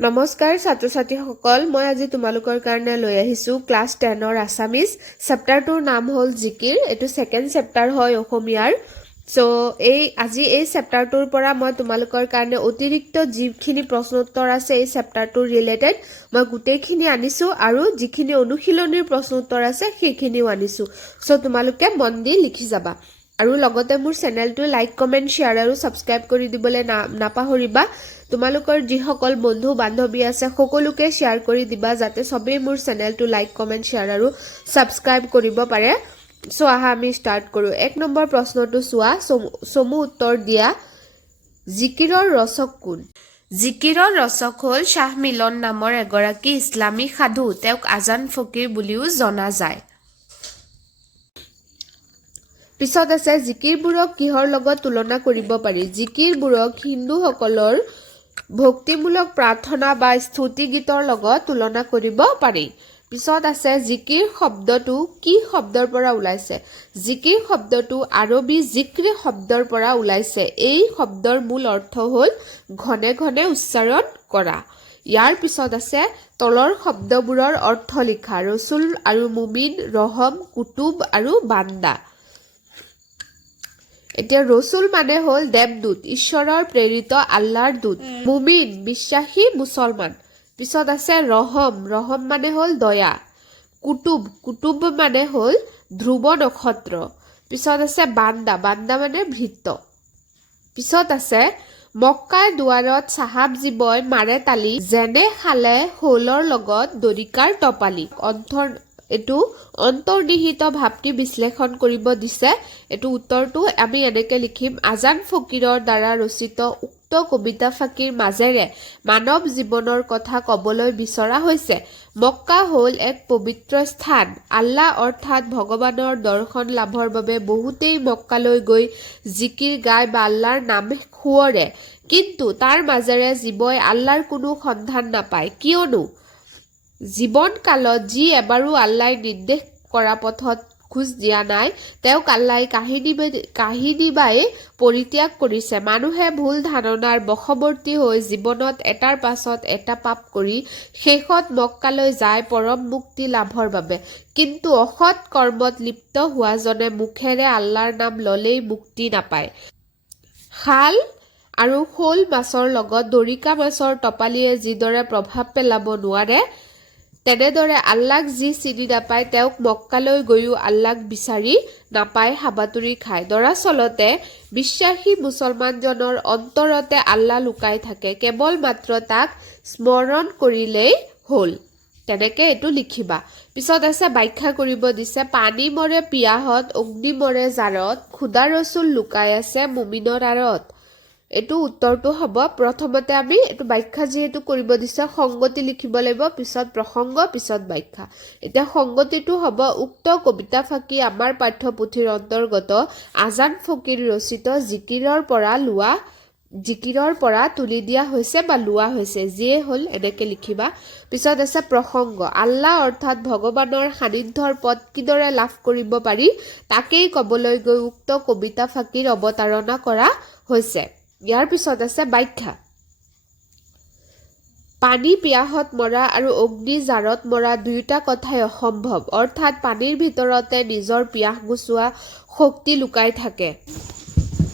নমস্কাৰ ছাত্ৰ ছাত্ৰীসকল মই আজি তোমালোকৰ কাৰণে লৈ আহিছো ক্লাছ 10ৰ আছামিজ চেপ্টাৰটোৰ নাম হ'ল জিকিৰ এটো সেকেন্ড চেপ্টাৰ হয় অসমীয়াৰ সো আজি এই চেপ্টাৰটোৰ পৰা মই তোমালোকৰ কাৰণে অতিৰিক্ত যিখিনি প্ৰশ্ন উত্তৰ আছে এই চেপ্টাৰটোৰ ৰিলেটেড মই গুটেইখিনি আনিছো আৰু যিখিনি অনুশীলনীৰ প্ৰশ্ন উত্তৰ আছে সেইখিনিও আনিছো সো তোমালোকে মন দি লিখি যাবা আৰু লগতে মোৰ চেনেলটো লাইক কমেন্ট শেয়াৰ আৰু সাবস্ক্ৰাইব কৰি দিবলৈ নাপাহৰিবা তোমালোকৰ যিসকল বন্ধু বান্ধৱী আছে সকলোকে শেয়াৰ কৰি দিবা যাতে সবেই মোৰ চেনেলটো লাইক কমেন্ট শেয়াৰ আৰু সাবস্ক্ৰাইব কৰিব পাৰে সো আহা আমি স্টাৰ্ট কৰো এক নম্বৰ প্ৰশ্নটো চোৱা সমু উত্তৰ দিয়া জিকিৰৰ ৰচক কোন জিকিৰৰ ৰচক হ'ল শাহ মিলন নামৰ এগৰাকী ইছলামী সাধু তেওঁক আজান ফকিৰ বুলিও জনা যায় পিছত আছে জিকিৰবোৰক কিহৰ লগত তুলনা কৰিব পাৰি জিকিৰবোৰক হিন্দুসকলৰ ভক্তিমূলক প্ৰাৰ্থনা বা স্তুতি গীতৰ লগত তুলনা কৰিব পাৰি পিছত আছে জিকিৰ শব্দটো কি শব্দৰ পৰা ওলাইছে জিকিৰ শব্দটো আৰবী জিক্ৰ শব্দৰ পৰা ওলাইছে এই শব্দৰ মূল অৰ্থ হ'ল ঘনে ঘনে উচ্চাৰণ কৰা ইয়াৰ পিছত আছে তলৰ শব্দবোৰৰ অৰ্থ লিখা ৰসুল আৰু মুমিন ৰহম কুতুব আৰু বান্দা এতিয়া ৰসুল মানে হ'ল দেৱদূত ঈশ্বৰৰ প্ৰেৰিত আল্লাহৰ দূত মুমিন বিশ্বাসী মুছলমান পিছত আছে ৰহম মানে হ'ল দয়া কুতুব মানে হ'ল ধ্ৰুৱ নক্ষত্ৰ পিছত আছে বান্দা মানে ভৃত্য পিছত আছে মক্কাৰ দুৱাৰত সাহাব জীৱই মাৰে তালি যেনে খালে হৌলৰ লগত দৰিকাৰ টপালি এটো অন্তৰ্নিহিত ভাৱটি বিশ্লেষণ কৰিব দিছে এটো উত্তৰটো আমি এনেকে লিখিম আজান ফকিৰৰ দ্বাৰা ৰচিত উক্ত কবিতা ফাকিৰ মাজেৰে মানৱ জীৱনৰ কথা কবলৈ বিচৰা হৈছে মক্কা হ'ল এক পবিত্ৰ স্থান আল্লাহ অৰ্থাৎ ভগৱানৰ দৰ্শন লাভৰ বাবে বহুতেই মক্কালৈ গৈ জিকিৰ গায় বা আল্লাহৰ নাম খুৱৰে কিন্তু তাৰ মাজেৰে জীৱই আল্লাহৰ কোনো সন্ধান নাপায় কিয়নো জীৱন কালত যি এবাৰো আল্লাহৰ নিৰ্দেশ কৰা পথত খোজ দিয়া নাই তেওঁক আল্লাহই কাহিনীবাই পৰিত্যাগ কৰিছে মানুহে ভুল ধাৰণাৰ বশৱৰ্তী হৈ জীৱনত এটাৰ পাছত এটা পাপ কৰি শেষত মক্কালৈ যায় পৰম মুক্তি লাভৰ বাবে কিন্তু অসৎ কৰ্মত লিপ্ত হোৱাজনে মুখেৰে আল্লাহৰ নাম ললেই মুক্তি নাপায় শাল আৰু শ'ল মাছৰ লগত দৰিকা মাছৰ টপালিয়ে যিদৰে প্ৰভাৱ পেলাব নোৱাৰে তেনেদৰে আল্লাহক যি চিনি নাপায় তেওঁক মক্কালৈ গৈও আল্লাহক বিচাৰি নাপায় হাবাতুৰি খায় দৰাচলতে বিশ্বাসী মুছলমানজনৰ অন্তৰতে আল্লাহ লুকাই থাকে কেৱল মাত্ৰ তাক স্মৰণ কৰিলেই হ'ল তেনেকে এটো লিখিবা পিছত আছে ব্যাখ্যা কৰিব দিছে পানী মৰে পিয়াহত অগ্নি মৰে জাৰত খুদা ৰসুল লুকাই আছে মুমিনৰ আৰত এটো উত্তৰটো হ'ব প্ৰথমতে আমি এটো ব্যাখ্যা যেহেতু কৰিব দিছে সংগতি লিখিব লাগিব পিছত প্ৰসংগ পিছত ব্যাখ্যা এটা সংগতিটো হ'ব উক্ত কবিতা ফাকি আমাৰ পাঠ্যপুথিৰ অন্তৰ্গত আজান ফকিৰ ৰচিত জিকিৰৰ পৰা তুলি দিয়া হৈছে বা লোৱা হৈছে যিয়ে হ'ল এনেকে লিখিবা পিছত আছে প্ৰসংগ আল্লাহ অৰ্থাৎ ভগৱানৰ সান্নিধ্যৰ পথ কিদৰে লাভ কৰিব পাৰি তাকেই কবলৈ গৈ উক্ত কবিতা ফাকিৰ অৱতাৰণা কৰা হৈছে ইয়াৰ পিছত আছে ব্যাখ্যা পানী পিয়াহত মৰা আৰু অগ্নি জাৰত মৰা দুয়োটা কথাই অসম্ভৱ অৰ্থাৎ পানীৰ ভিতৰতে নিজৰ পিয়াহ গুছোৱা শক্তি লুকাই থাকে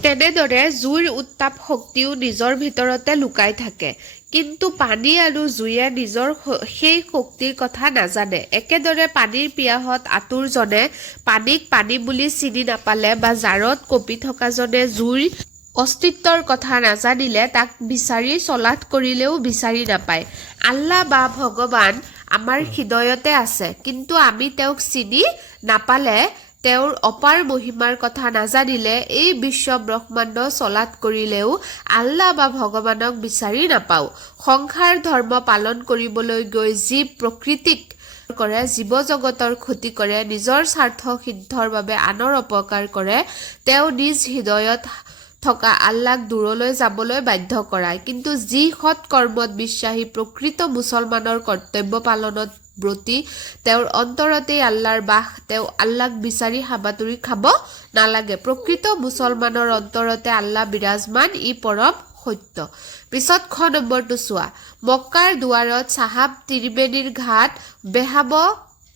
তেনেদৰে জুইৰ উত্তাপ শক্তিও নিজৰ ভিতৰতে লুকাই থাকে কিন্তু পানী আৰু জুইয়ে নিজৰ সেই শক্তিৰ কথা নাজানে একেদৰে পানীৰ পিয়াহত আতুৰজনে পানীক পানী বুলি চিনি নাপালে বা জাৰত কঁপি থকা জনে জুইৰ অস্তিত্বৰ কথা নাজানিলে তাক বিচাৰি চলাত কৰিলেও বিচাৰি নাপায় আল্লাহ বা ভগৱান আমাৰ হৃদয়তে আছে কিন্তু আমি তেওঁক চিনি নাপালে তেওঁৰ অপাৰ মহিমাৰ কথা নাজানিলে এই বিশ্ব ব্ৰহ্মাণ্ড চলাত কৰিলেও আল্লাহ বা ভগৱানক বিচাৰি নাপাওঁ সংসাৰ ধৰ্ম পালন কৰিবলৈ গৈ যি প্ৰকৃতিক কৰে জীৱ জগতৰ ক্ষতি কৰে নিজৰ স্বাৰ্থ সিদ্ধৰ বাবে আনৰ অপকাৰ কৰে তেওঁ নিজ হৃদয়ত থকা আল্লাহক দূৰলৈ যাবলৈ বাধ্য কৰায় কিন্তু যি সৎ কৰ্মত বিশ্বাসী প্ৰকৃত মুছলমানৰ কৰ্তব্য পালনত ব্ৰতী তেওঁৰ অন্তৰতেই আল্লাহৰ বাস তেওঁ আল্লাহক বিচাৰি হাবাতুৰি খাব নালাগে প্ৰকৃত মুছলমানৰ অন্তৰতে আল্লাহ বিৰাজমান ই পৰম সত্য পিছত খ নম্বৰটো চোৱা মক্কাৰ দুৱাৰত চাহাব ত্ৰিবেণীৰ ঘাট বেহাব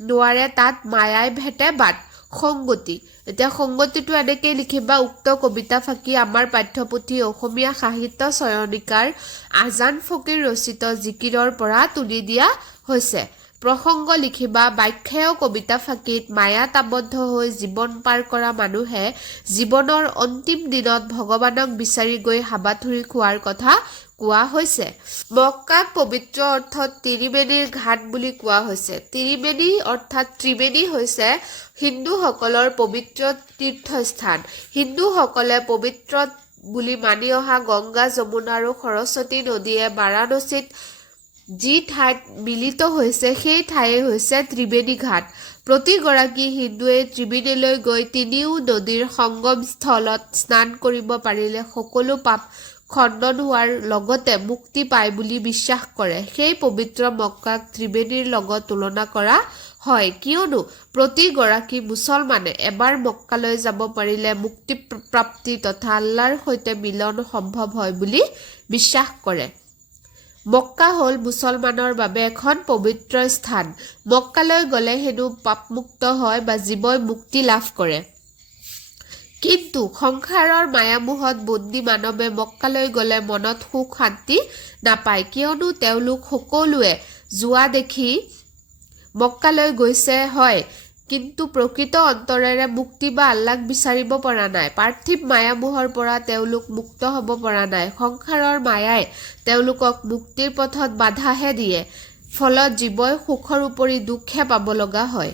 নোৱাৰে তাত মায়াই ভেটে বাট সংগতি এতিয়া সংগতিটো এনেকৈ লিখিবা উক্ত কবিতা ফাঁকি আমাৰ পাঠ্যপুথি অসমীয়া সাহিত্য চয়নিকাৰ আজান ফকীৰ ৰচিত জিকিৰৰ পৰা তুলি দিয়া হৈছে প্ৰসংগ লিখিবা বাখ্যায় কবিতা ফাঁকিত মায়াত আবদ্ধ হৈ জীৱন পাৰ কৰা মানুহে জীৱনৰ অন্তিম দিনত ভগৱানক বিচাৰি গৈ হাবাথুৰি খোৱাৰ কথা কোৱা হৈছে মক্কাক পবিত্ৰ অৰ্থত ত্ৰিবেণীৰ ঘাট বুলি কোৱা হৈছে ত্ৰিবেণী অৰ্থাৎ ত্ৰিবেণী হৈছে হিন্দুসকলৰ পবিত্ৰ তীৰ্থস্থান হিন্দুসকলে পবিত্ৰ বুলি মানি অহা গংগা যমুনা আৰু সৰস্বতী নদীয়ে বাৰাণসীত যি ঠাইত মিলিত হৈছে সেই ঠাই হৈছে ত্ৰিবেণী ঘাট প্ৰতিগৰাকী হিন্দুৱে ত্ৰিবেণীলৈ গৈ তিনিও নদীৰ সংগম স্থলত স্নান কৰিব পাৰিলে সকলো পাপ খণ্ডন হোৱাৰ লগতে মুক্তি পায় বুলি বিশ্বাস কৰে সেই পবিত্ৰ মক্কাক ত্ৰিবেণীৰ লগত তুলনা কৰা হয় কিয়নো প্ৰতিগৰাকী মুছলমানে এবাৰ মক্কালৈ যাব পাৰিলে মুক্তি প্ৰাপ্তি তথা আল্লাহৰ সৈতে মিলন সম্ভৱ হয় বুলি বিশ্বাস কৰে মক্কা হ'ল মুছলমানৰ বাবে এখন পবিত্ৰ স্থান মক্কালৈ গ'লে হেনো পাপমুক্ত হয় বা জীৱই মুক্তি লাভ কৰে কিন্তু সংসাৰৰ মায়ামোহত বন্দী মানৱে মক্কালৈ গ'লে মনত সুখ শান্তি নাপায় কিয়নো তেওঁলোক সকলোৱে যোৱা দেখি মক্কালৈ গৈছে হয় কিন্তু প্ৰকৃত অন্তৰেৰে মুক্তি বা আল্লাহক বিচাৰিব পৰা নাই পাৰ্থিৱ মায়ামোহৰ পৰা তেওঁলোক মুক্ত হ'ব পৰা নাই সংসাৰৰ মায়াই তেওঁলোকক মুক্তিৰ পথত বাধাহে দিয়ে ফলত জীৱই সুখৰ উপৰি দুখহে পাব লগা হয়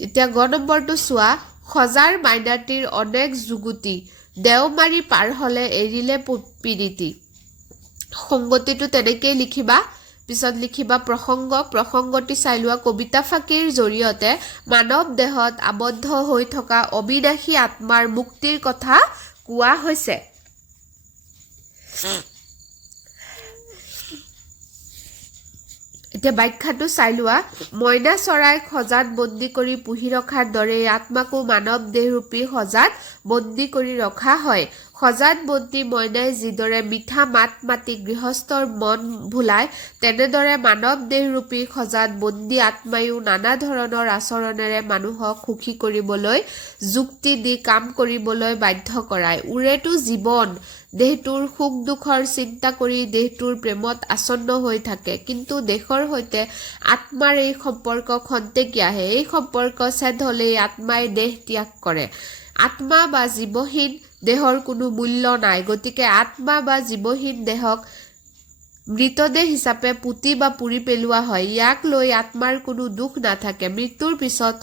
এতিয়া গ নম্বৰটো চোৱা সজাৰ মাইনাটিৰ অনেক যুগুতি দেওমাৰি পাৰ হলে এৰিলে পিৰিতি সংগতিটো তেনেকেই লিখিবা পিছত লিখিবা প্ৰসংগটি চাই লোৱা কবিতা ফাঁকিৰ জৰিয়তে মানৱ দেহত আবদ্ধ হৈ থকা অবিনাশী আত্মাৰ মুক্তিৰ কথা কোৱা হৈছে এতিয়া ব্যাখ্যাটো চাই লোৱা মইনা চৰাইক সজাত বন্দী কৰি পুহি ৰখাৰ দৰে আত্মাকো মানৱ দেহৰূপী সজাত বন্দী কৰি ৰখা হয় সজাত বন্দী মইনাই যিদৰে মিঠা মাত মাতি গৃহস্থৰ মন ভুলায় তেনেদৰে মানৱ দেহৰূপী সজাত বন্দী আত্মায়ো নানা ধৰণৰ আচৰণেৰে মানুহক সুখী কৰিবলৈ যুক্তি দি কাম কৰিবলৈ বাধ্য কৰায় উৰেটো জীৱন দেহটোৰ সুখ দুখৰ চিন্তা কৰি দেহটোৰ প্ৰেমত আচন্ন হৈ থাকে কিন্তু দেহৰ সৈতে আত্মাৰ এই সম্পৰ্ক খন্তেকীয়াহে এই সম্পৰ্ক ছেদ হ'লেই আত্মাই দেহ ত্যাগ কৰে আত্মা বা জীৱহীন দেহৰ কোনো মূল্য নাই গতিকে আত্মা বা জীৱহীন দেহক মৃতদেহ হিচাপে পুতি বা পুৰি পেলোৱা হয় ইয়াক লৈ আত্মাৰ কোনো দুখ নাথাকে মৃত্যুৰ পিছত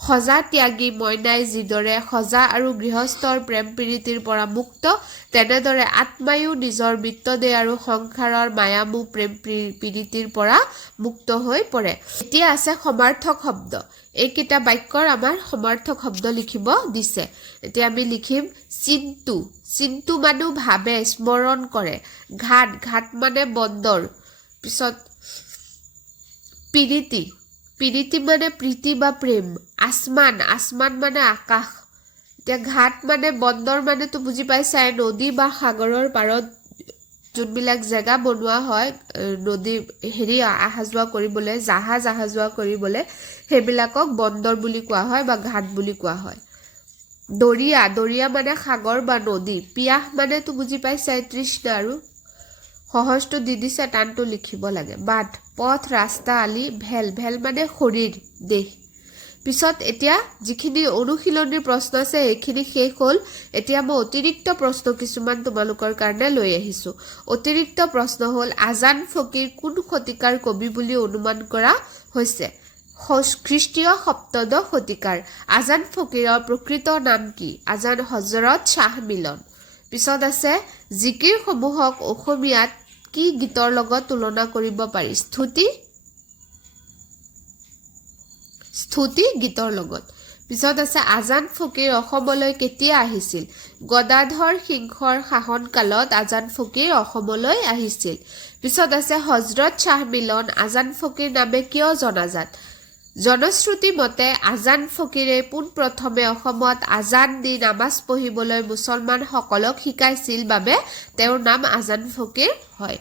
সজা ত্যাগী মইনাই যিদৰে সজা আৰু গৃহস্থৰ প্ৰেম প্ৰীতিৰ পৰা মুক্ত তেনেদৰে আত্মায়ো নিজৰ মৃতদেহ আৰু সংসাৰৰ মায়ামোহ প্ৰেম প্ৰীতিৰ পৰা মুক্ত হৈ পৰে এতিয়া আছে সমাৰ্থক শব্দ এইকেইটা বাক্যৰ আমাৰ সমাৰ্থক শব্দ লিখিব দিছে এতিয়া আমি লিখিম চিন্তু মানুহ ভাবে স্মৰণ কৰে ঘাট মানে বন্দৰ পিছত পিৰিতি মানে প্ৰীতি বা প্ৰেম আসমান মানে আকাশ এতিয়া ঘাট মানে বন্দৰ মানে তো বুজি পাইছাই নদী বা সাগৰৰ পাৰত যোনবিলাক জেগা বনোৱা হয় নদী অহা যোৱা কৰিবলৈ জাহাজ অহা যোৱা কৰিবলৈ সেইবিলাকক বন্দৰ বুলি কোৱা হয় বা ঘাট বুলি কোৱা হয় দৰিয়া মানে সাগৰ বা নদী পিয়াহ মানে তো বুজি পাইছাই তৃষ্ণা আৰু সহজটো দি দিছে টানটো লিখিব লাগে বাট পথ ৰাস্তা আলি ভেল মানে শৰীৰ দেহ পিছত এতিয়া যিখিনি অনুশীলনীৰ প্ৰশ্ন আছে এইখিনি শেষ হ'ল এতিয়া মই অতিৰিক্ত প্ৰশ্ন কিছুমান তোমালোকৰ কাৰণে লৈ আহিছো অতিৰিক্ত প্ৰশ্ন হ'ল আজান ফকীৰ কোন শতিকাৰ কবি বুলি অনুমান কৰা হৈছে খ্ৰীষ্টীয় সপ্তদশ শতিকাৰ আজান ফকীৰৰ প্ৰকৃত নাম কি আজান হজৰত শ্বাহ মিলন পিছত আছে জিকিৰ সমূহক অসমীয়াত কি গীতৰ লগত তুলনা কৰিব পাৰি স্তুতি গীতৰ লগত পিছত আছে আজান ফকীৰ অসমলৈ কেতিয়া আহিছিল গদাধৰ সিংহৰ শাসনকালত আজান ফকীৰ অসমলৈ আহিছিল পিছত আছে হজৰত শ্বাহ মিলন আজান ফকীৰ নামে কিয় জনাজাত জনশ্ৰুতি মতে আজান ফকীৰে পোনপ্ৰথমে অসমত আজান দি নামাজ পঢ়িবলৈ মুছলমানসকলক শিকাইছিল বাবে তেওঁৰ নাম আজান ফকীৰ হয়।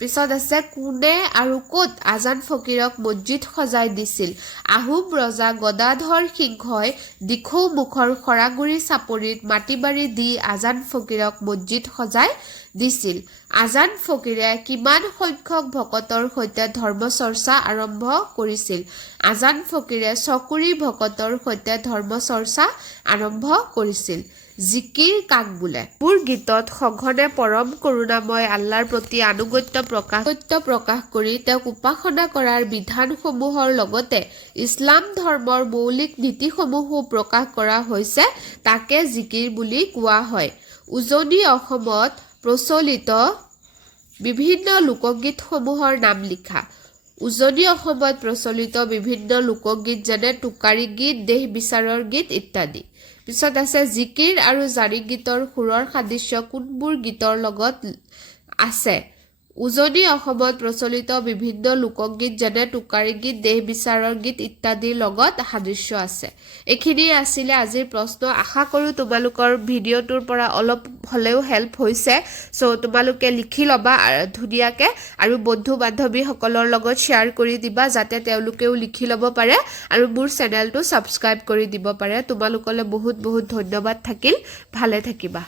পিছত আছে কোনে আৰু ক'ত আজান ফকীৰক মছজিদ সজাই দিছিল। আহোম ৰজা গদাধৰ সিংহই দিখৌ মুখৰ খৰাগুৰি চাপৰিত মাটি বাৰী দি আজান ফকীৰক মছজিদ সজাই দিছিল। আজান ফকীৰে কিমান সংখ্যক ভকতৰ সৈতে ধৰ্মচৰ্চা আৰম্ভ কৰিছিল। আজান ফকীৰে চকুৰি ভকতৰ সৈতে ধৰ্মচৰ্চা আৰম্ভ কৰিছিল। জিকিৰ কাক বোলে। মোৰ গীতত সঘনে পৰম কৰোণাময় আল্লাৰ প্ৰতি আনুগত্য প্ৰকাশ কৰি তেওঁক উপাসনা কৰাৰ বিধানসমূহৰ লগতে ইছলাম ধৰ্মৰ মৌলিক নীতিসমূহো প্ৰকাশ কৰা হৈছে, তাকে জিকিৰ বুলি কোৱা হয়। উজনি অসমত প্ৰচলিত বিভিন্ন লোকগীতসমূহৰ নাম লিখা। উজনি অসমত প্ৰচলিত বিভিন্ন লোকগীত যেনে টোকাৰী গীত, দেহ বিচাৰৰ গীত ইত্যাদি। পিছত আছে জিকিৰ আৰু জাৰি গীতৰ সুৰৰ সাদৃশ্য কোনবোৰ গীতৰ লগত আছে। উজনি অসমত প্ৰচলিত বিভিন্ন লোকগীত যেনে টোকাৰী গীত, দেহ বিচাৰৰ গীত ইত্যাদিৰ লগত সাদৃশ্য আছে। এইখিনিয়ে আছিলে আজিৰ প্ৰশ্ন। আশা কৰোঁ তোমালোকৰ ভিডিঅ'টোৰ পৰা অলপ হ'লেও হেল্প হৈছে। চ' তোমালোকে লিখি ল'বা ধুনীয়াকৈ আৰু বন্ধু বান্ধৱীসকলৰ লগত শ্বেয়াৰ কৰি দিবা যাতে তেওঁলোকেও লিখি ল'ব পাৰে আৰু মোৰ চেনেলটো ছাবস্ক্ৰাইব কৰি দিব পাৰে। তোমালোকলৈ বহুত বহুত ধন্যবাদ থাকিল। ভালে থাকিবা।